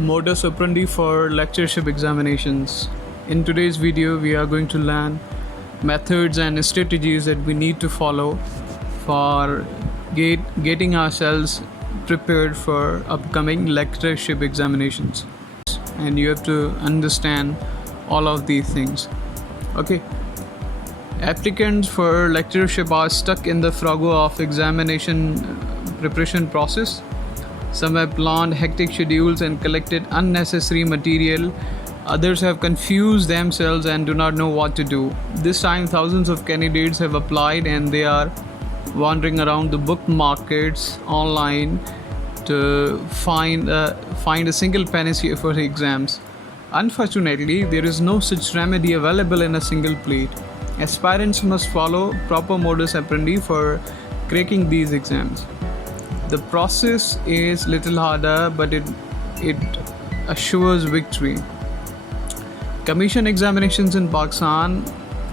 Modus operandi for lectureship examinations. In today's video, we are going to learn methods and strategies that we need to follow for getting ourselves prepared for upcoming lectureship examinations. And you have to understand all of these things. Okay. Applicants for lectureship are stuck in the fragile of examination preparation process. Some have planned hectic schedules and collected unnecessary material. Others have confused themselves and do not know what to do. This time, thousands of candidates have applied and they are wandering around the book markets online to find a single panacea for the exams. Unfortunately, there is no such remedy available in a single plate. Aspirants must follow proper modus operandi for cracking these exams. The process is little harder, but it assures victory. Commission examinations in Pakistan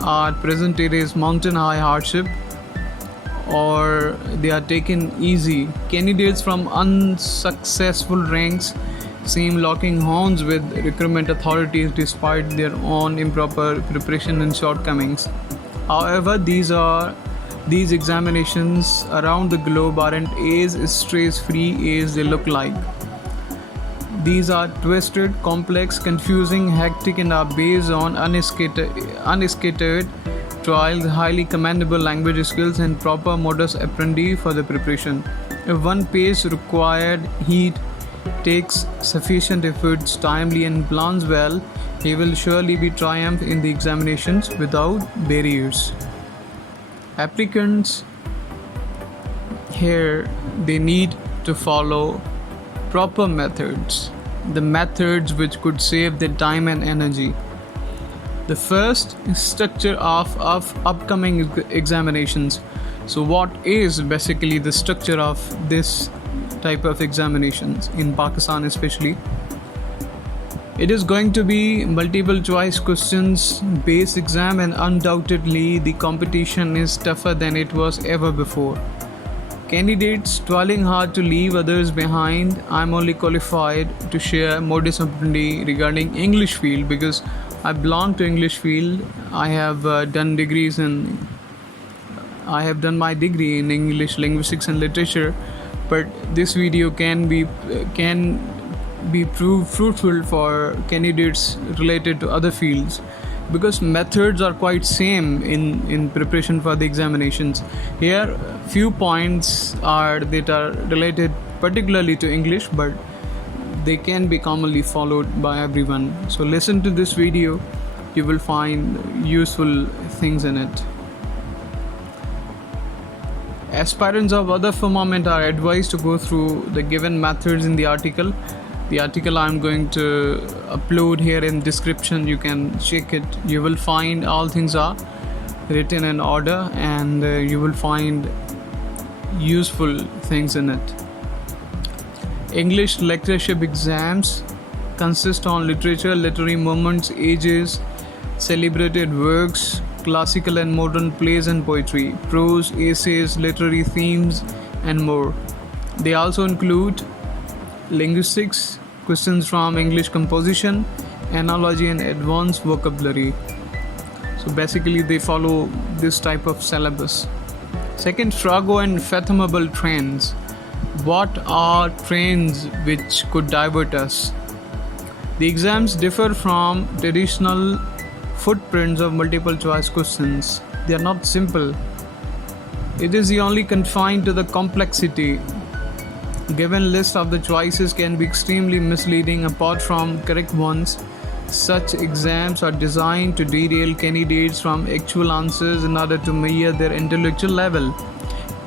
are presented as mountain high hardship, or they are taken easy. Candidates from unsuccessful ranks seem locking horns with recruitment authorities despite their own improper preparation and shortcomings. However, these examinations around the globe aren't as stress-free as they look like. These are twisted, complex, confusing, hectic, and are based on unescalated trials, highly commendable language skills, and proper modus operandi for the preparation. If one pays required heed, takes sufficient efforts, timely, and plans well, he will surely be triumph in the examinations without barriers. Applicants here, they need to follow proper methods, the methods which could save their time and energy. The first is structure of upcoming examinations. So what is basically the structure of this type of examinations in Pakistan especially? It is going to be multiple choice questions based exam, and undoubtedly the competition is tougher than it was ever before. Candidates toiling hard to leave others behind. I'm only qualified to share modus operandi regarding English field because I belong to English field. I have done my degree in English linguistics and literature, but this video can be proved fruitful for candidates related to other fields because methods are quite same in preparation for the examinations. Here few points that are related particularly to English, but they can be commonly followed by everyone. So listen to this video, you will find useful things in it. Aspirants of other firmament are advised to go through the given methods in the article. The article I'm going to upload here in description, you can check it. You will find all things are written in order, and you will find useful things in it. English lectureship exams consist on literature, literary moments, ages, celebrated works, classical and modern plays and poetry, prose, essays, literary themes, and more. They also include linguistics, questions from English composition, analogy, and advanced vocabulary. So basically they follow this type of syllabus. Second, fragile and fathomable trends. What are trends which could divert us? The exams differ from traditional footprints of multiple choice questions. They are not simple. It is only confined to the complexity. Given list of the choices can be extremely misleading apart from correct ones. Such exams are designed to derail candidates from actual answers in order to measure their intellectual level.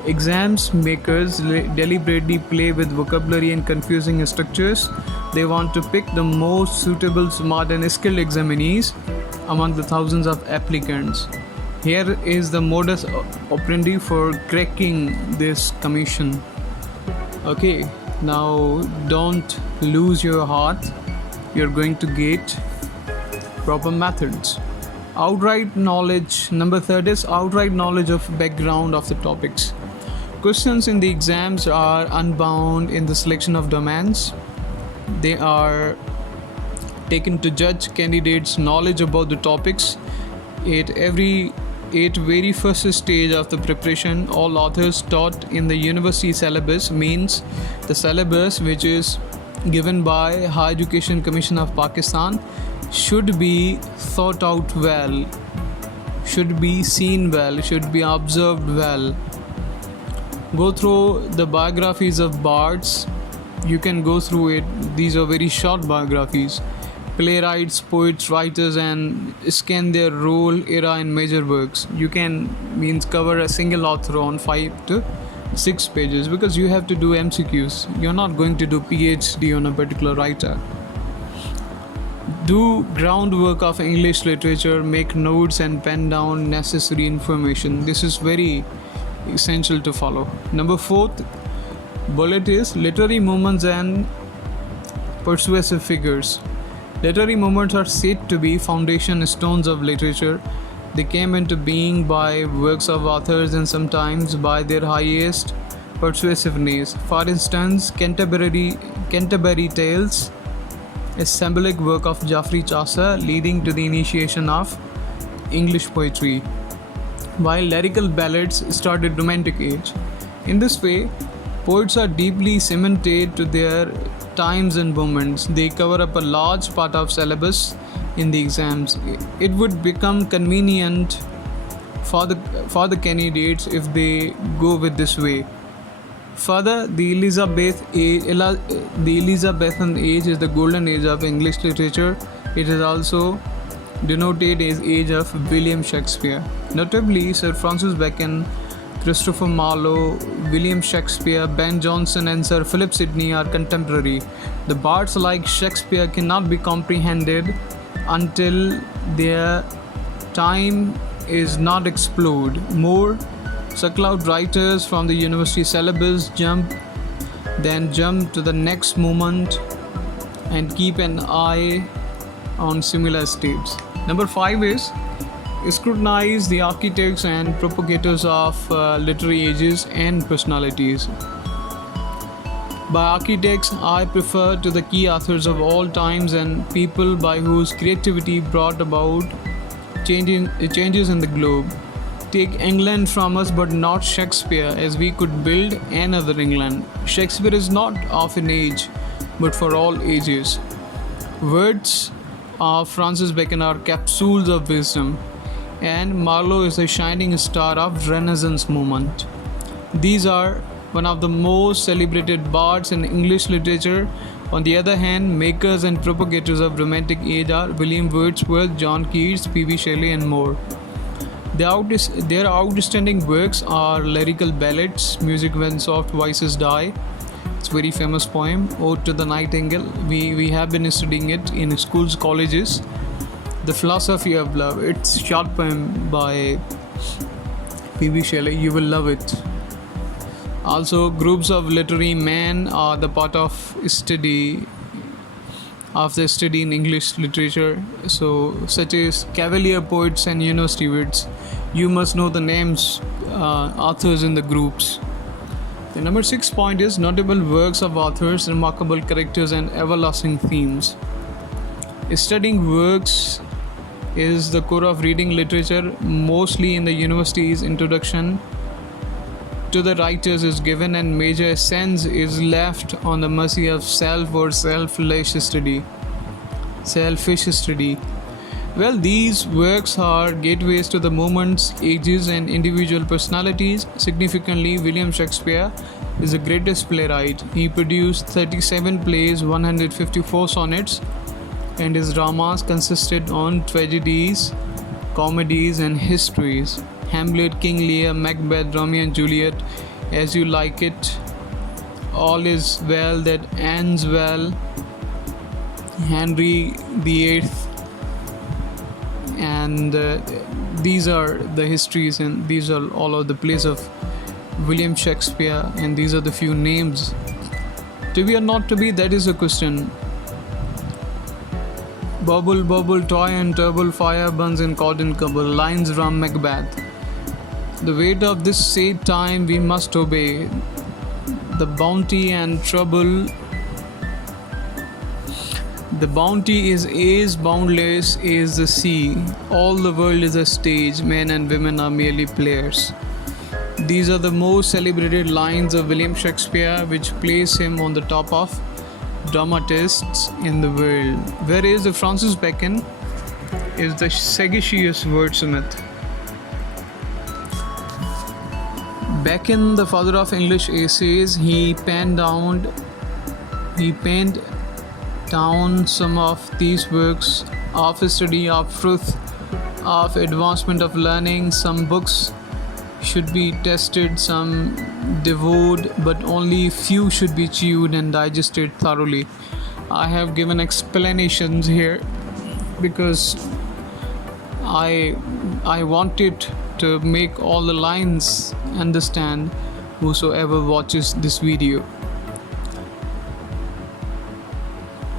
Exams makers deliberately play with vocabulary and confusing structures. They want to pick the most suitable, smart, and skilled examinees among the thousands of applicants. Here is the modus operandi for cracking this commission. Okay, now don't lose your heart. You're going to get proper methods. Outright knowledge. Number third is outright knowledge of background of the topics. Questions in the exams are unbound in the selection of domains. They are taken to judge candidates' knowledge about the topics. At very first stage of the preparation, all authors taught in the university syllabus means the syllabus which is given by High Education Commission of Pakistan should be thought out well, should be seen well, should be observed well. Go through the biographies of bards. You can go through it. These are very short biographies. Playwrights, poets, writers, and scan their role, era, and major works. You can cover a single author on 5 to 6 pages because you have to do MCQs. You're not going to do PhD on a particular writer. Do groundwork of English literature, make notes and pen down necessary information. This is very essential to follow. Number 4th bullet is literary movements and persuasive figures. Literary movements are said to be foundation stones of literature. They came into being by works of authors and sometimes by their highest persuasiveness. For instance, Canterbury Tales, a symbolic work of Geoffrey Chaucer leading to the initiation of English poetry, while lyrical ballads started Romantic Age. In this way, poets are deeply cemented to their times and moments. They cover up a large part of syllabus in the exams. It would become convenient for the candidates if they go with this way. Further, the Elizabethan age is the golden age of English literature. It is also denoted as age of William Shakespeare. Notably, Sir Francis Bacon, Christopher Marlowe, William Shakespeare, Ben Jonson, and Sir Philip Sidney are contemporary. The bards like Shakespeare cannot be comprehended until their time is not explored. More suckle out writers from the university syllabus jump to the next moment and keep an eye on similar steps. Number 5 is scrutinize the architects and propagators of literary ages and personalities. By architects, I prefer to the key authors of all times and people by whose creativity brought about changes in the globe. Take England from us, but not Shakespeare, as we could build another England. Shakespeare is not of an age, but for all ages. Words of Francis Bacon are capsules of wisdom, and Marlowe is the shining star of Renaissance movement. These are one of the most celebrated bards in English literature. On the other hand, makers and propagators of Romantic Age are William Wordsworth, John Keats, P.B. Shelley, and more. Their outstanding works are lyrical ballads, Music When Soft Voices Die. It's a very famous poem, Ode to the Nightingale. We have been studying it in schools, colleges. The Philosophy of Love. It's a short poem by P.B. Shelley. You will love it. Also, groups of literary men are the part of the study in English literature. So, such as Cavalier poets and university wits. You must know the names, authors in the groups. The number 6 point is notable works of authors, remarkable characters, and everlasting themes. Studying works is the core of reading literature. Mostly in the universities, introduction to the writers is given and major essence is left on the mercy of self or selfish study. Well, these works are gateways to the moments, ages, and individual personalities. Significantly, William Shakespeare is the greatest playwright. He produced 37 plays, 154 sonnets, and his dramas consisted on tragedies, comedies, and histories. Hamlet, King Lear, Macbeth, Romeo and Juliet, As You Like It, All Is Well That Ends Well, Henry VIII, and these are the histories, and these are all of the plays of William Shakespeare, and these are the few names. To be or not to be, that is a question. Bubble, bubble, toy and turble, fire burns in cotton cobble, lines from Macbeth. The weight of this said time we must obey. The bounty and trouble The bounty is boundless is the sea. All the world is a stage. Men and women are merely players. These are the most celebrated lines of William Shakespeare, which place him on the top of dramatists in the world. Whereas the Francis Bacon is the sagacious wordsmith. Bacon, the father of English essays, he penned down some of these works of study, of truth, of advancement of learning. Some books should be tested, some devoured, but only few should be chewed and digested thoroughly. I have given explanations here because I wanted to make all the lines understand whosoever watches this video.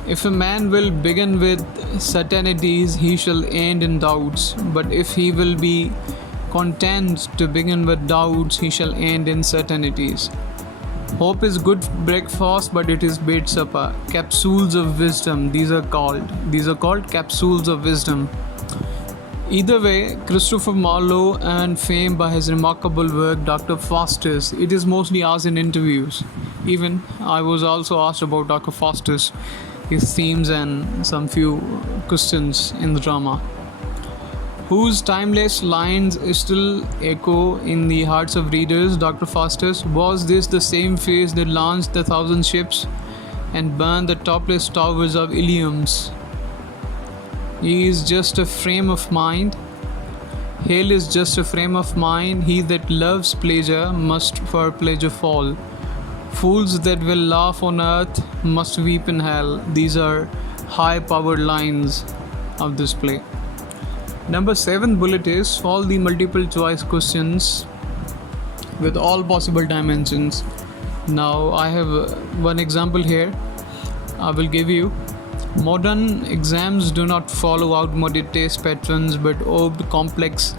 If a man will begin with certainties, he shall end in doubts. But if he will be content to begin with doubts, he shall end in certainties. Hope is good breakfast, but it is bad supper. Capsules of wisdom, these are called capsules of wisdom. Either way, Christopher Marlowe earned fame by his remarkable work, Dr. Faustus. It is mostly asked in interviews. Even I was also asked about Dr. Faustus, his themes, and some few questions in the drama. Whose timeless lines still echo in the hearts of readers. Dr. Faustus, was this the same face that launched the 1,000 ships and burned the topless towers of Ilium's? He is just a frame of mind. Hell is just a frame of mind. He that loves pleasure must for pleasure fall. Fools that will laugh on earth must weep in hell. These are high-powered lines of this play. Number 7 bullet is solve the multiple choice questions with all possible dimensions. Now I have one example here. I will give you. Modern exams do not follow outmoded test patterns but opt complex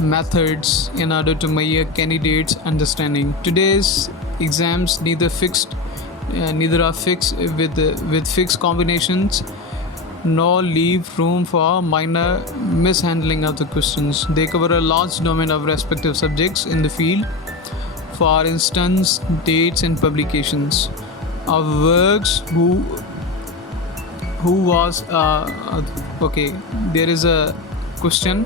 methods in order to measure candidates' understanding. Today's exams neither are fixed with fixed combinations nor leave room for minor mishandling of the questions. They cover a large domain of respective subjects in the field. For instance, dates and publications of works. There is a question.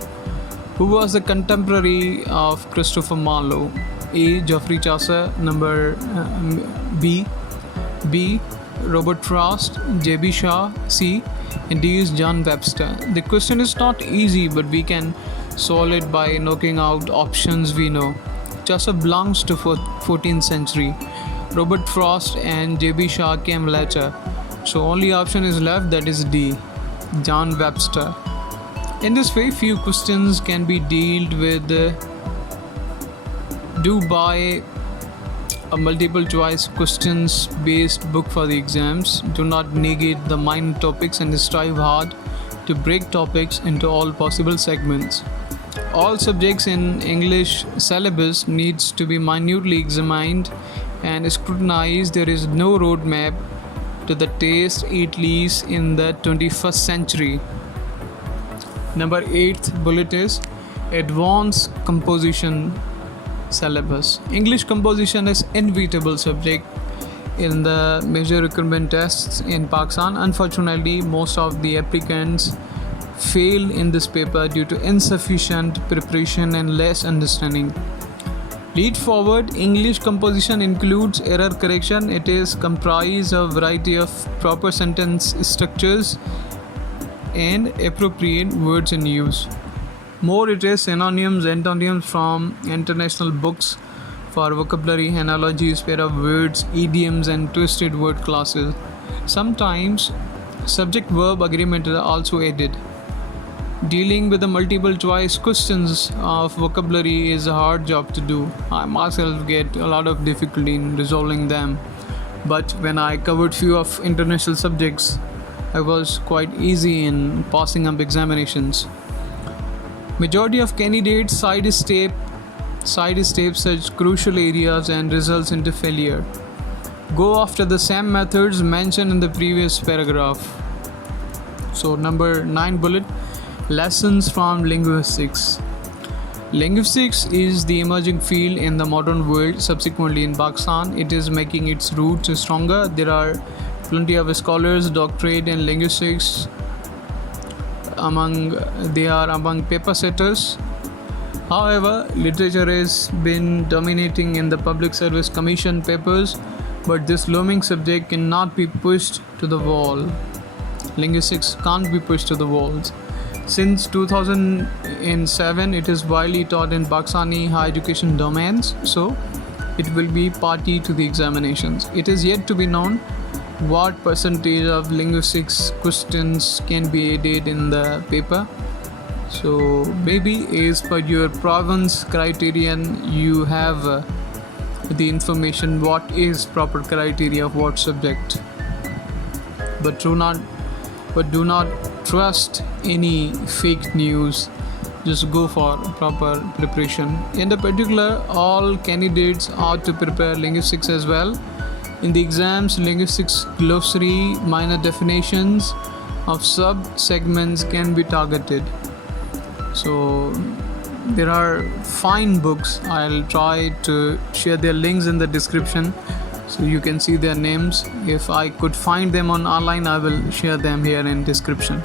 Who was the contemporary of Christopher Marlowe? A. Geoffrey Chaucer. Number B. Robert Frost. J.B. Shaw. C. And D is John Webster. The question is not easy, but we can solve it by knocking out options we know. Chaucer belongs to 14th century. Robert Frost and J.B. Shaw came later. So only option is left, that is D, John Webster. In this way, few questions can be dealt with by a multiple choice questions based book for the exams. Do not negate the minor topics and strive hard to break topics into all possible segments. All subjects in English syllabus needs to be minutely examined and scrutinized. There is no roadmap to the test, at least in the 21st century. Number 8th bullet is advanced composition syllabus. English composition is inevitable subject in the major requirement tests in Pakistan. Unfortunately, most of the applicants fail in this paper due to insufficient preparation and less understanding. Lead forward, English composition includes error correction. It is comprised of variety of proper sentence structures and appropriate words in use. More it is synonyms, antonyms from international books for vocabulary, analogies, pair of words, idioms and twisted word classes. Sometimes subject-verb agreement is also added. Dealing with the multiple choice questions of vocabulary is a hard job to do. I myself get a lot of difficulty in resolving them. But when I covered few of international subjects, I was quite easy in passing up examinations. Majority of candidates sidestep such crucial areas and results into failure. go after the same methods mentioned in the previous paragraph. So number 9 bullet, lessons from linguistics. Linguistics is the emerging field in the modern world. Subsequently, in Pakistan, it is making its roots stronger. There are plenty of scholars, doctorate in linguistics. They are among paper setters. However, literature has been dominating in the Public Service Commission papers, but this looming subject cannot be pushed to the wall. Linguistics can't be pushed to the walls. Since 2007, it is widely taught in Pakistani higher education domains, so it will be party to the examinations. It is yet to be known what percentage of linguistics questions can be added in the paper. So maybe as per your province criterion, you have the information what is proper criteria of what subject. But do not trust any fake news. Just go for proper preparation. In the particular, all candidates ought to prepare linguistics as well. In the exams, linguistics glossary, minor definitions of sub-segments can be targeted. So there are fine books. I'll try to share their links in the description so you can see their names. If I could find them online, I will share them here in description.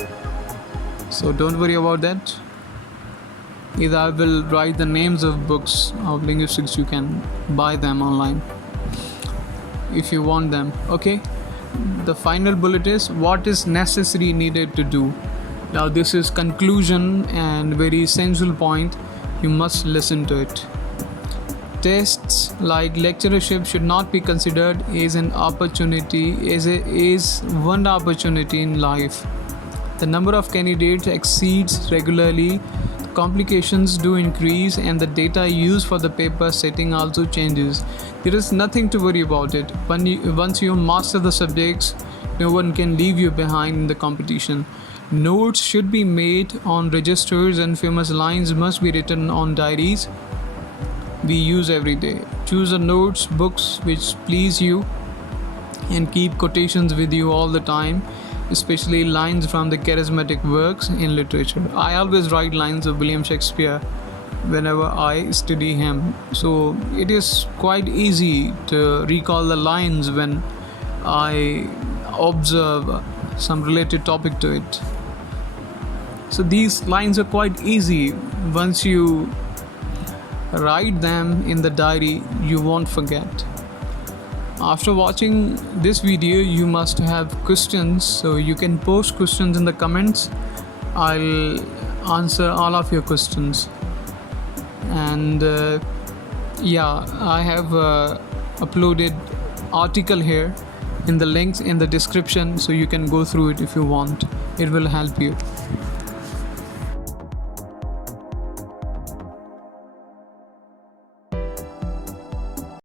So don't worry about that. Either I will write the names of books of linguistics. You can buy them online if you want them. Okay. The final bullet is what is necessary needed to do. Now this is conclusion and very essential point. You must listen to it. Tests like lecturership should not be considered as an opportunity, as one opportunity in life. The number of candidates exceeds regularly, complications do increase, and the data used for the paper setting also changes. There is nothing to worry about it. Once you master the subjects, no one can leave you behind in the competition. Notes should be made on registers and famous lines must be written on diaries we use every day. Choose a notes books which please you and keep quotations with you all the time, especially lines from the charismatic works in literature. I always write lines of William Shakespeare whenever I study him, so it is quite easy to recall the lines when I observe some related topic to it. So these lines are quite easy. Once you write them in the diary, you won't forget. After watching this video, you must have questions, so you can post questions in the comments. I'll answer all of your questions. And I have uploaded article here in the links in the description, so you can go through it if you want. It will help you.